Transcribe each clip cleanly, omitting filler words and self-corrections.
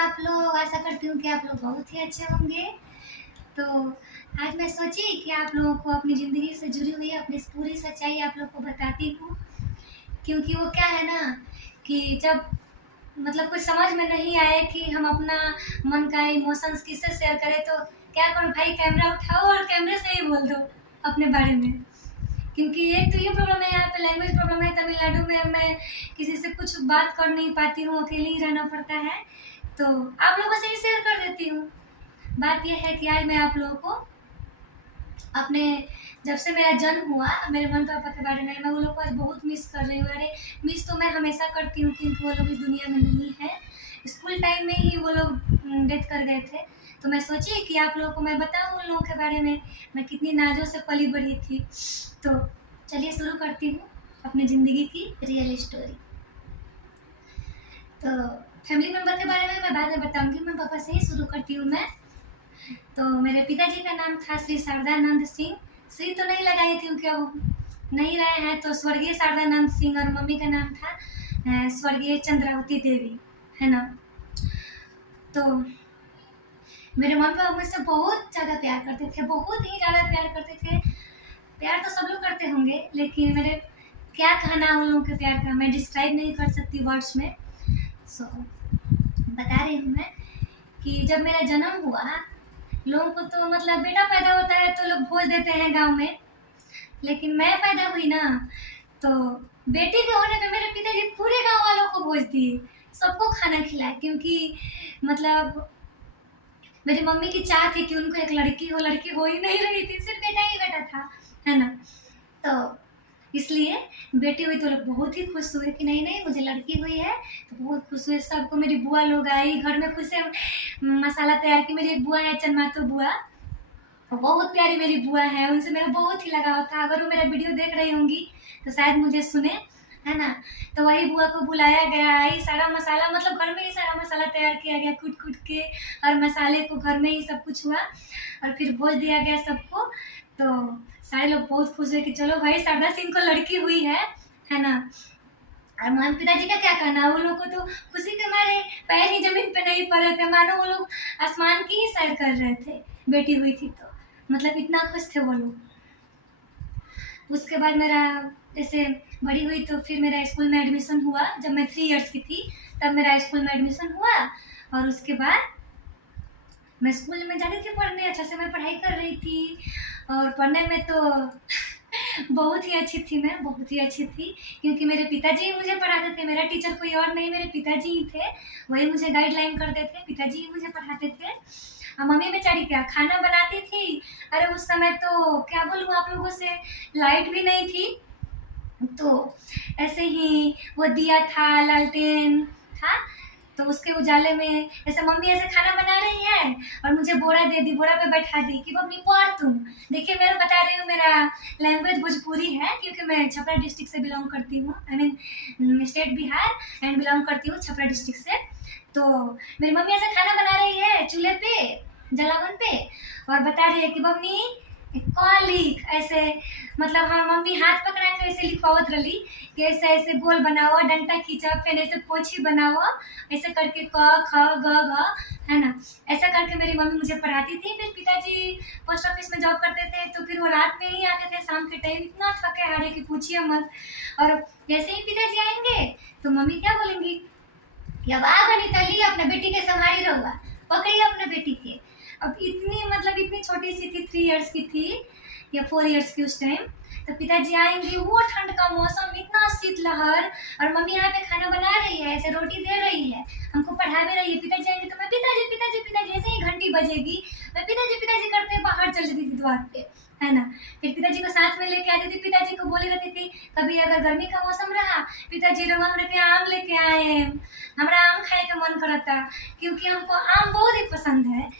आप लोग? आशा करती हूँ कि आप लोग बहुत ही अच्छे होंगे। तो आज मैं सोची कि आप लोगों को अपनी ज़िंदगी से जुड़ी हुई अपनी पूरी सच्चाई आप लोग को बताती हूँ। क्योंकि वो क्या है ना कि जब मतलब कुछ समझ में नहीं आए कि हम अपना मन का इमोशंस किससे शेयर करें, तो क्या करो भाई, कैमरा उठाओ और कैमरे से ही बोल दो अपने बारे में। क्योंकि एक तो ये प्रॉब्लम है, यहाँ पे लैंग्वेज प्रॉब्लम है। तमिलनाडु में मैं किसी से कुछ बात कर नहीं पाती हूँ, अकेले ही रहना पड़ता है, तो आप लोगों से ही शेयर कर देती हूँ। बात यह है कि आज मैं आप लोगों को अपने जब से मेरा जन्म हुआ मेरे मम्मी पापा के बारे में मैं वो लोग को आज बहुत मिस कर रही हूँ। अरे मिस तो मैं हमेशा करती हूँ क्योंकि वो लोग इस दुनिया में नहीं है। स्कूल टाइम में ही वो लोग डेथ कर गए थे, तो मैं सोची कि आप लोगों को मैं बताऊँ उन लोगों के बारे में, मैं कितनी नाजों से पली बढ़ी थी। तो चलिए शुरू करती हूँ अपनी ज़िंदगी की रियल स्टोरी। तो फैमिली मेम्बर के बारे में मैं बाद में बताऊंगी, मैं पापा से ही शुरू करती हूँ मैं। तो मेरे पिताजी का नाम था श्री शारदानंद सिंह। श्री तो नहीं लगाई क्योंकि अब नहीं रहे हैं, तो स्वर्गीय शारदानंद सिंह। और मम्मी का नाम था स्वर्गीय चंद्रावती देवी, है ना। तो मेरे मम्मी पापा मुझसे बहुत ज़्यादा प्यार करते थे, बहुत ही ज़्यादा प्यार करते थे। प्यार तो सब लोग करते होंगे, लेकिन मेरे क्या कहना उन लोगों के प्यार का मैं डिस्क्राइब नहीं कर सकती वर्ड्स में। सो बता रही हूँ मैं कि जब मेरा जन्म हुआ, लोगों को तो मतलब बेटा पैदा होता है तो लोग भोज देते हैं गांव में, लेकिन मैं पैदा हुई ना, तो बेटी के होने पे मेरे पिताजी पूरे गांव वालों को भोज दिए, सबको खाना खिलाए। क्योंकि मतलब मेरी मम्मी की चाह थी कि उनको एक लड़की हो ही नहीं रही थी, सिर्फ बेटा ही बेटा था, है ना। तो इसलिए बेटी हुई तो लोग बहुत ही खुश हुए कि नहीं नहीं मुझे लड़की हुई है, तो बहुत खुश हुए। सबको मेरी बुआ लोग आई घर में, खुद से मसाला तैयार की। मेरी एक बुआ है चन्मातो बुआ, बहुत प्यारी मेरी बुआ है, उनसे मेरा बहुत ही लगाव था। अगर वो मेरा वीडियो देख रही होंगी तो शायद मुझे सुने, है ना। तो वही बुआ को बुलाया गया, आई सारा मसाला, मतलब घर में ही सारा मसाला तैयार किया गया, कूट कूट के, और मसाले को घर में ही सब कुछ हुआ, और फिर भोज दिया गया सबको। तो सारे लोग बहुत खुश हुए कि चलो भाई शारदा सिंह को लड़की हुई है ना। और मम्मी पिताजी का क्या कहना, वो लोग को तो खुशी के मारे पैर ही जमीन पे नहीं पड़े थे, मानो वो लोग आसमान की ही सैर कर रहे थे, बेटी हुई थी तो मतलब इतना खुश थे वो लोग। उसके बाद मेरा जैसे बड़ी हुई तो फिर मेरा स्कूल में एडमिशन हुआ। जब मैं 3 इयर्स की थी तब मेरा स्कूल में एडमिशन हुआ, और उसके बाद मैं स्कूल में जाती थी पढ़ने, अच्छा से मैं पढ़ाई कर रही थी, और पढ़ने में तो बहुत ही अच्छी थी मैं, बहुत ही अच्छी थी। क्योंकि मेरे पिताजी ही मुझे पढ़ाते थे, मेरा टीचर कोई और नहीं, मेरे पिताजी ही थे, वही मुझे गाइडलाइन करते थे, पिताजी ही मुझे पढ़ाते थे। और मम्मी बेचारी क्या खाना बनाती थी। अरे उस समय तो क्या बोलूँ आप लोगों से, लाइट भी नहीं थी, तो ऐसे ही वो दिया था, लालटेन था, तो उसके उजाले में ऐसे मम्मी ऐसे खाना बना रही है और मुझे बोरा दे दी, बोरा पे बैठा दी कि मम्मी पढ़ तुम। देखिए मैं बता रही हूँ मेरा लैंग्वेज भोजपुरी है, क्योंकि मैं छपरा डिस्ट्रिक्ट से बिलोंग करती हूँ, I mean state Bihar and belong करती हूँ छपरा डिस्ट्रिक्ट से। तो मेरी मम्मी ऐसे खाना बना रही है चूल्हे पे, जलावन पे, और बता रही है कि मम्मी कौन लिख ऐसे, मतलब हाँ मम्मी हाथ पकड़ा के ऐसे लिखवावत रही कि ऐसे ऐसे गोल बनाओ, डंटा खींचा, फिर ऐसे पोछी बनाओ, ऐसे करके क ख ग घ, है ना। ऐसा करके मेरी मम्मी मुझे पढ़ाती थी। फिर पिताजी पोस्ट ऑफिस में जॉब करते थे, तो फिर वो रात में ही आते थे, शाम के टाइम इतना थके हारे कि पूछिए मत। और जैसे ही पिताजी आएंगे तो मम्मी क्या बोलेंगी कि अब आ गई तली अपने बेटी के संभाली रहुआ, पकड़ी अपने बेटी के। अब इतनी मतलब इतनी छोटी सी थी, 3 इयर्स की थी या 4 इयर्स की उस टाइम। तो पिताजी आएंगे, वो ठंड का मौसम, इतना शीतलहर, और मम्मी यहाँ पे खाना बना रही है, ऐसे रोटी दे रही है, हमको पढ़ा भी रही है। पिताजी आएंगे तो मैं पिताजी पिताजी पिताजी, ऐसे ही घंटी बजेगी, मैं पिताजी पिताजी करते बाहर चल जाती थी द्वार पे, है ना। फिर पिताजी को साथ में लेके आती थी, पिताजी को बोली रहती थी कभी अगर गर्मी का मौसम रहा, पिताजी रोहन हमरे के आम लेके आए, हमारा आम खाए का मन करता, क्योंकि हमको आम बहुत ही पसंद है,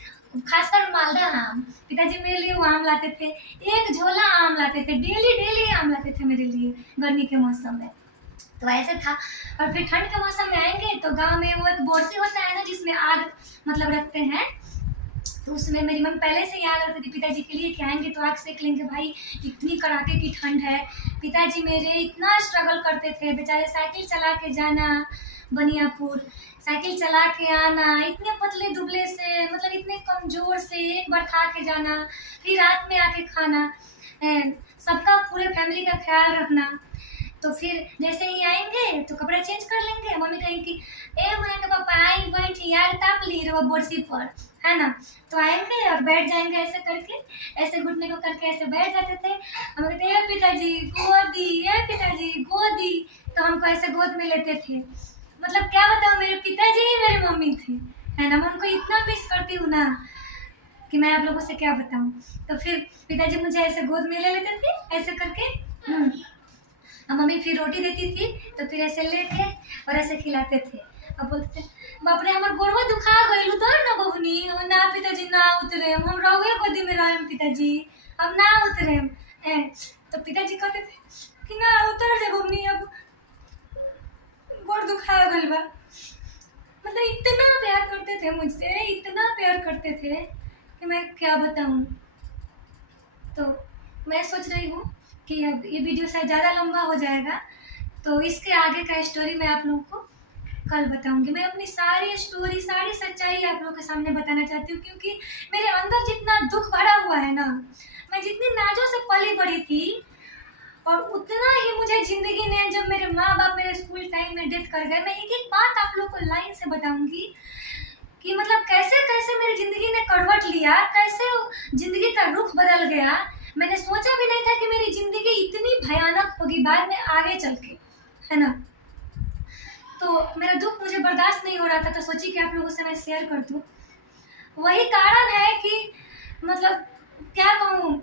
खासकर मालदा आम। पिताजी मेरे लिए वो आम लाते थे, एक झोला आम लाते थे, डेली डेली आम लाते थे मेरे लिए गर्मी के मौसम में। तो ऐसे था। और फिर ठंड के मौसम में आएंगे तो गांव में वो एक बोरसी होता है ना, जिसमें आग मतलब रखते हैं, तो उसमें मेरी मम्मी पहले से ही आग रखती थी पिताजी के लिए कि आएंगे तो आग सेक लेंगे, भाई इतनी कड़ाके की ठंड है। पिताजी मेरे इतना स्ट्रगल करते थे बेचारे, साइकिल चला के जाना, बनियापुर। साइकिल चला के आना, इतने पतले दुबले से, मतलब इतने कमज़ोर से, एक बार खा के जाना, फिर रात में आके खाना, सबका पूरे फैमिली का ख्याल रखना। तो फिर जैसे ही आएंगे तो कपड़ा चेंज कर लेंगे, मम्मी कहेंगी कि ए मैं के पापा आई बैठी यार ताप ली रो बोर्सी पर, है ना। तो आएंगे और बैठ जाएंगे ऐसे करके, ऐसे घुटने को करके ऐसे बैठ जाते थे। हम कहते ए पिताजी गोदी, ए पिताजी गोदी, तो हमको ऐसे गोद में लेते थे। मतलब क्या बताऊँ, मेरे पिताजी ही मेरी मम्मी थी, है ना। मैं उनको इतना मिस करती हूँ ना कि मैं आप लोगों से क्या बताऊँ। तो फिर पिताजी मुझे ऐसे गोद में ले लेते थे ऐसे करके। और मम्मी फिर रोटी देती थी तो फिर ऐसे लेके और ऐसे खिलाते थे। अब बोलते थे बाप रे हमार गोड़वा दुखा गइल, उतर ना बबनी। ना पिताजी ना उतरे, हम रहुए गोदी में रहेम पिताजी, हम ना उतरेम। तो पिताजी कहते थे कि ना उतर जा बबनी, अब गोड़ दुखा गइल बा। मतलब इतना प्यार करते थे मुझसे, इतना प्यार करते थे कि मैं क्या बताऊँ। तो मैं सोच रही हूँ कि अब ये वीडियो शायद ज़्यादा लंबा हो जाएगा, तो इसके आगे का स्टोरी मैं आप लोगों को कल बताऊंगी। मैं अपनी सारी स्टोरी, सारी सच्चाई आप लोगों के सामने बताना चाहती हूँ, क्योंकि मेरे अंदर जितना दुख भरा हुआ है ना, मैं जितनी नाजों से पली बड़ी थी, और उतना ही मुझे ज़िंदगी ने, जब मेरे माँ बाप मेरे स्कूल टाइम में डेथ कर गए, मैं एक एक बात आप लोग को लाइन से बताऊंगी कि मतलब कैसे कैसे मेरी ज़िंदगी ने करवट लिया, कैसे ज़िंदगी का रुख बदल गया। मैंने सोचा भी नहीं था कि मेरी ज़िंदगी इतनी भयानक होगी बाद में आगे चल के, है ना। तो मेरा दुख मुझे बर्दाश्त नहीं हो रहा था, तो सोची कि आप लोगों से मैं शेयर कर दूँ। वही कारण है कि मतलब क्या कहूँ,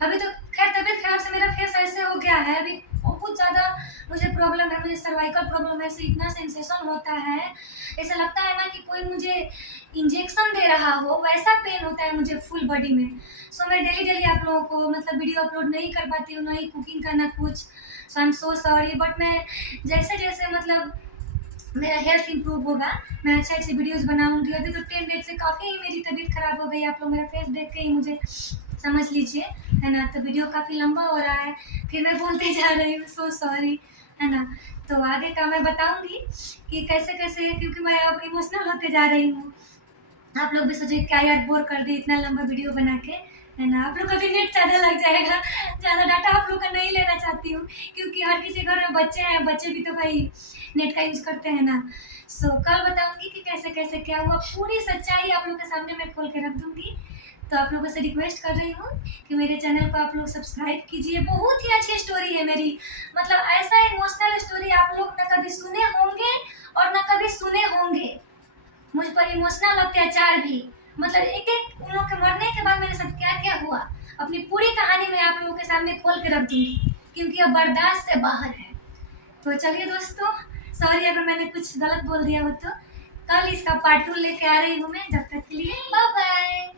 अभी तो खैर तबीयत खराब से मेरा फेस ऐसे हो गया है, अभी बहुत ज़्यादा मुझे प्रॉब्लम है, मुझे सर्वाइकल प्रॉब्लम है, ऐसे इतना सेंसेशन होता है, ऐसा लगता है ना कि कोई मुझे इंजेक्शन दे रहा हो, वैसा पेन होता है मुझे फुल बॉडी में। सो मैं डेली डेली आप लोगों को मतलब वीडियो अपलोड नहीं कर पाती हूँ, ना ही कुकिंग का ना कुछ। So I am so sorry, but मैं जैसे जैसे मतलब मेरा हेल्थ इंप्रूव होगा, मैं अच्छे अच्छे वीडियोज़ बनाऊँगी। अभी तो 10 डेज से काफ़ी ही मेरी तबीयत ख़राब हो गई, आप लोग मेरा फेस देख के ही मुझे समझ लीजिए, है ना। तो वीडियो काफ़ी लंबा हो रहा है, फिर मैं बोलते जा रही हूँ, सो सॉरी, है ना। तो आगे का मैं बताऊँगी कि कैसे कैसे, क्योंकि मैं अब इमोशनल होते जा रही हूँ। आप लोग भी सोचिए क्या यार बोर कर दी इतना लंबा वीडियो बना के, है ना। आप लोग का भी नेट ज़्यादा लग जाएगा, ज़्यादा डाटा आप लोग का नहीं लेना चाहती हूँ, क्योंकि हर किसी घर में बच्चे हैं, बच्चे भी तो भाई नेट का यूज़ करते हैं ना। सो कल बताऊँगी कि कैसे कैसे क्या हुआ, पूरी सच्चाई आप लोग के सामने मैं खोल के रख दूँगी। तो आप लोगों से रिक्वेस्ट कर रही हूँ कि मेरे चैनल को आप लोग सब्सक्राइब कीजिए। बहुत ही अच्छी स्टोरी है मेरी, मतलब ऐसा इमोशनल स्टोरी आप लोग ना कभी सुने होंगे और ना कभी सुने होंगे। मुझ पर इमोशनल अत्याचार भी, मतलब एक एक उन लोग के मरने के बाद मेरे साथ क्या क्या हुआ, अपनी पूरी कहानी मैं आप लोगों के सामने खोल के रख दूँगी, क्योंकि अब बर्दाश्त से बाहर है। तो चलिए दोस्तों, सॉरी अगर मैंने कुछ गलत बोल दिया हो तो। कल इसका पार्ट 2 लेके आ रही हूँ मैं, जब तक के लिए बाय बाय।